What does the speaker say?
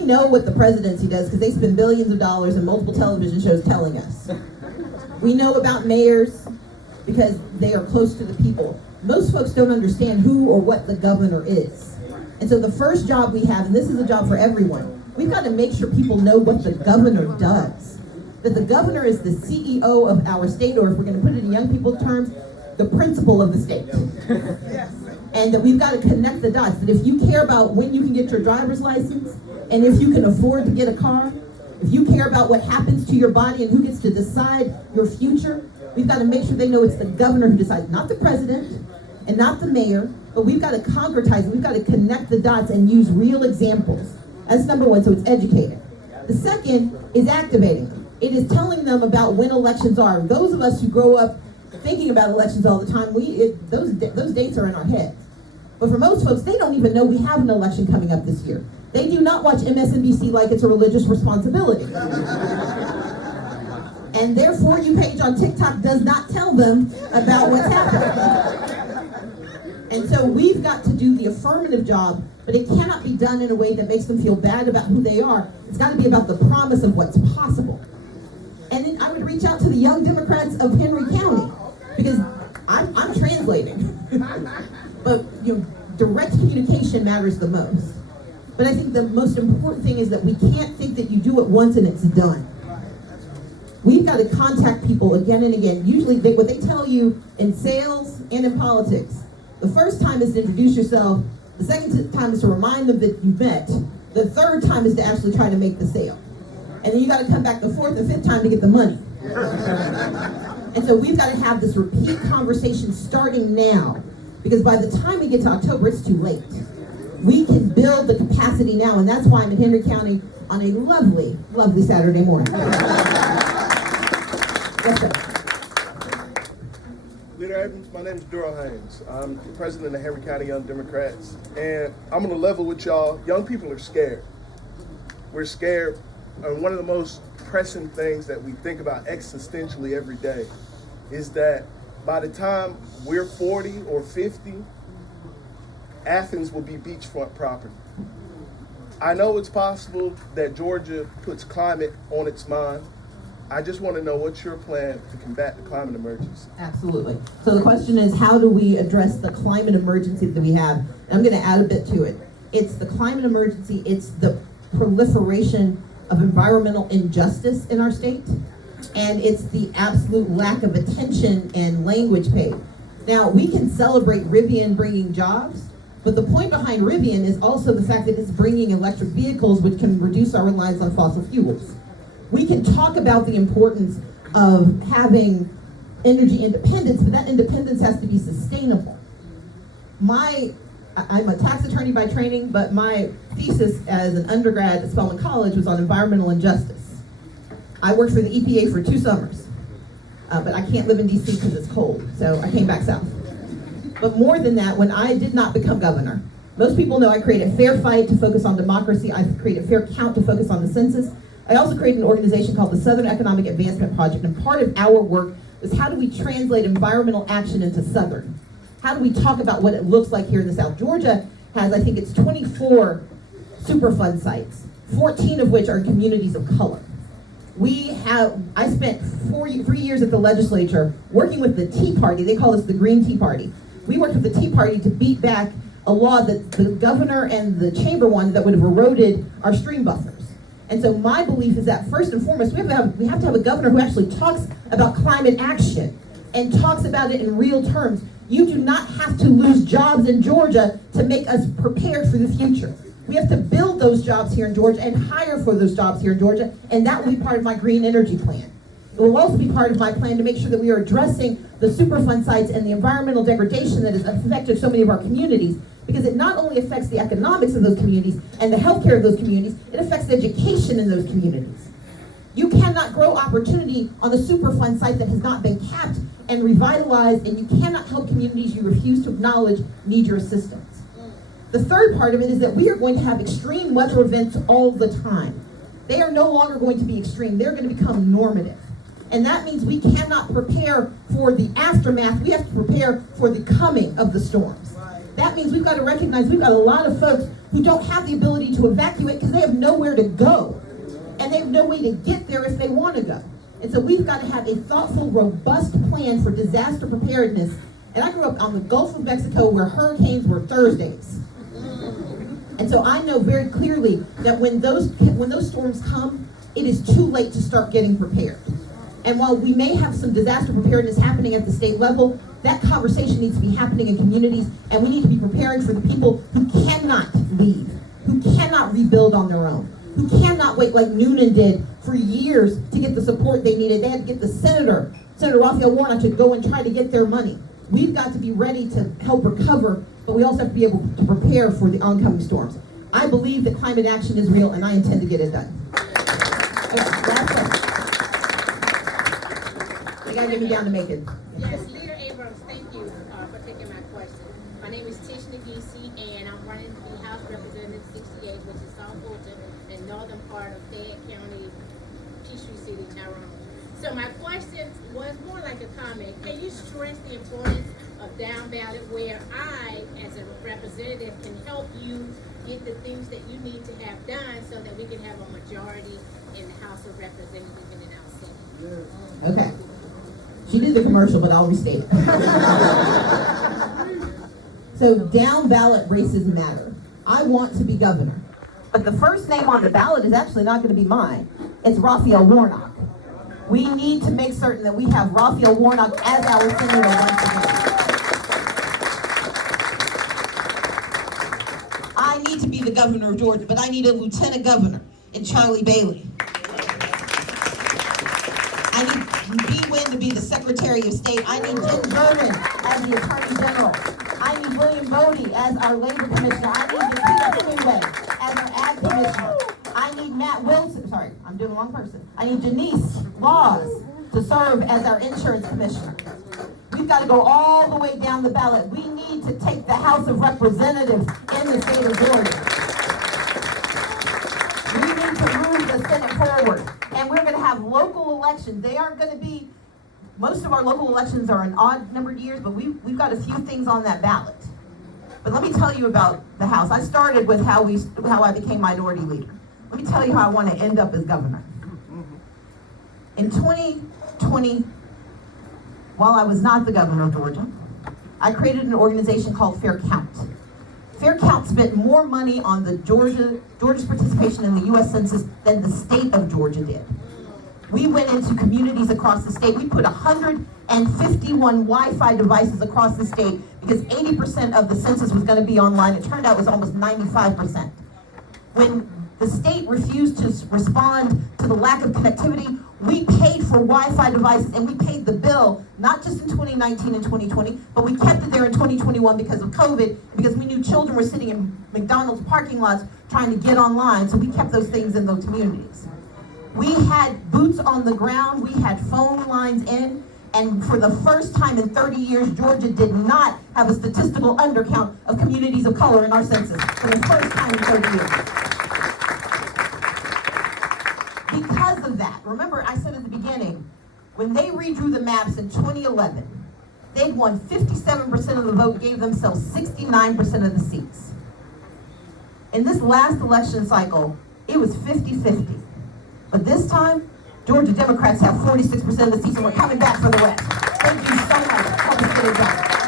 We know what the presidency does because they spend billions of dollars in multiple television shows telling us. We know about mayors because they are close to the people. Most folks don't understand who or what the governor is. And so the first job we have, and this is a job for everyone, we've got to make sure people know what the governor does. That the governor is the CEO of our state, or if we're going to put it in young people's terms, the principal of the state. And that we've got to connect the dots. That if you care about when you can get your driver's license, and if you can afford to get a car, if you care about what happens to your body and who gets to decide your future, we've got to make sure they know it's the governor who decides, not the president and not the mayor, but we've got to concretize it. We've got to connect the dots and use real examples. That's number one, so it's educating. The second is activating them. It is telling them about when elections are. Those of us who grow up thinking about elections all the time, those dates are in our heads. But for most folks, they don't even know we have an election coming up this year. They do not watch MSNBC like it's a religious responsibility. And their For You page on TikTok does not tell them about what's happening. And so we've got to do the affirmative job, but it cannot be done in a way that makes them feel bad about who they are. It's got to be about the promise of what's possible. And then I would reach out to the young Democrats of Henry County, because I'm translating. But direct communication matters the most. But I think the most important thing is that we can't think that you do it once and it's done. We've got to contact people again and again. Usually what they tell you in sales and in politics, the first time is to introduce yourself, the second time is to remind them that you met, the third time is to actually try to make the sale. And then you got to come back the fourth and fifth time to get the money. And so we've got to have this repeat conversation starting now, because by the time we get to October, it's too late. We can build the capacity now, and that's why I'm in Henry County on a lovely, lovely Saturday morning. Yes, sir. Leader Abrams, my name is Durrell Haynes. I'm the president of Henry County Young Democrats, and I'm on a level with y'all. Young people are scared. We're scared, and one of the most pressing things that we think about existentially every day is that by the time we're 40 or 50, Athens will be beachfront property. I know it's possible that Georgia puts climate on its mind. I just want to know what's your plan to combat the climate emergency. Absolutely. So the question is, how do we address the climate emergency that we have? And I'm going to add a bit to it. It's the climate emergency, it's the proliferation of environmental injustice in our state, and it's the absolute lack of attention and language paid. Now, we can celebrate Rivian bringing jobs, but the point behind Rivian is also the fact that it's bringing electric vehicles, which can reduce our reliance on fossil fuels. We can talk about the importance of having energy independence, but that independence has to be sustainable. I'm a tax attorney by training, but my thesis as an undergrad at Spelman College was on environmental injustice. I worked for the EPA for 2 summers, but I can't live in DC because it's cold, so I came back south. But more than that, when I did not become governor, most people know I created Fair Fight to focus on democracy. I created Fair Count to focus on the census. I also created an organization called the Southern Economic Advancement Project, and part of our work is how do we translate environmental action into Southern? How do we talk about what it looks like here in the South? Georgia has, I think it's 24 Superfund sites, 14 of which are in communities of color. I spent 3 years at the legislature working with the Tea Party. They call us the Green Tea Party. We worked with the Tea Party to beat back a law that the governor and the chamber wanted that would have eroded our stream buffers. And so my belief is that first and foremost, we have to have a governor who actually talks about climate action and talks about it in real terms. You do not have to lose jobs in Georgia to make us prepared for the future. We have to build those jobs here in Georgia and hire for those jobs here in Georgia, and that will be part of my green energy plan. It will also be part of my plan to make sure that we are addressing the Superfund sites and the environmental degradation that has affected so many of our communities, because it not only affects the economics of those communities and the healthcare of those communities, it affects education in those communities. You cannot grow opportunity on a Superfund site that has not been capped and revitalized, and you cannot help communities you refuse to acknowledge need your assistance. The third part of it is that we are going to have extreme weather events all the time. They are no longer going to be extreme. They're going to become normative. And that means we cannot prepare for the aftermath. We have to prepare for the coming of the storms. That means we've got to recognize we've got a lot of folks who don't have the ability to evacuate because they have nowhere to go. And they have no way to get there if they want to go. And so we've got to have a thoughtful, robust plan for disaster preparedness. And I grew up on the Gulf of Mexico where hurricanes were Thursdays. And so I know very clearly that when those storms come, it is too late to start getting prepared. And while we may have some disaster preparedness happening at the state level, that conversation needs to be happening in communities, and we need to be preparing for the people who cannot leave, who cannot rebuild on their own, who cannot wait like Noonan did for years to get the support they needed. They had to get the Senator Raphael Warnock, to go and try to get their money. We've got to be ready to help recover, but we also have to be able to prepare for the oncoming storms. I believe that climate action is real, and I intend to get it done. Okay, last one. They gotta get me down to Macon. Yes, Leader Abrams, thank you for taking my question. My name is Tish Nagisi, and I'm running to be House Representative 68, which is South Fulton, the northern part of Fayette County, Peachtree City, Tyrone. So my question was more like a comment. Can you stress the importance of down ballot, where I, as a representative, can help you get the things that you need to have done so that we can have a majority in the House of Representatives and in our Senate? Okay. She did the commercial, but I'll restate it. So down ballot races matter. I want to be governor. But the first name on the ballot is actually not going to be mine. It's Raphael Warnock. We need to make certain that we have Raphael Warnock as our senator once again. I need to be the governor of Georgia, but I need a lieutenant governor in Charlie Bailey. I need B. Wynn to be the Secretary of State. I need Jim Berman as the Attorney General. I need William Bodie as our Labor Commissioner. I need Nikita Greenway as our Ag Commissioner. I need Matt Wilson, sorry, I'm doing the wrong person. I need Janice Laws to serve as our Insurance Commissioner. We've got to go all the way down the ballot. We need to take the House of Representatives in the state of Georgia. We need to move the Senate forward. And we're going to have local elections. They aren't going to be, most of our local elections are in odd numbered years, but we've got a few things on that ballot. But let me tell you about the House. I started with how I became minority leader. Let me tell you how I want to end up as governor. In 2020, while I was not the governor of Georgia, I created an organization called Fair Count. Fair Count spent more money on the Georgia's participation in the U.S. Census than the state of Georgia did. We went into communities across the state. We put 151 Wi-Fi devices across the state because 80% of the census was going to be online. It turned out it was almost 95%. When the state refused to respond to the lack of connectivity, we paid for Wi-Fi devices, and we paid the bill, not just in 2019 and 2020, but we kept it there in 2021 because of COVID, because we knew children were sitting in McDonald's parking lots trying to get online, so we kept those things in those communities. We had boots on the ground, we had phone lines in, and for the first time in 30 years, Georgia did not have a statistical undercount of communities of color in our census, for the first time in 30 years. Because of that, remember I said at the beginning, when they redrew the maps in 2011, they'd won 57% of the vote, gave themselves 69% of the seats. In this last election cycle, it was 50-50. But this time, Georgia Democrats have 46% of the seats, and we're coming back for the rest. Thank you so much. Help us get it done.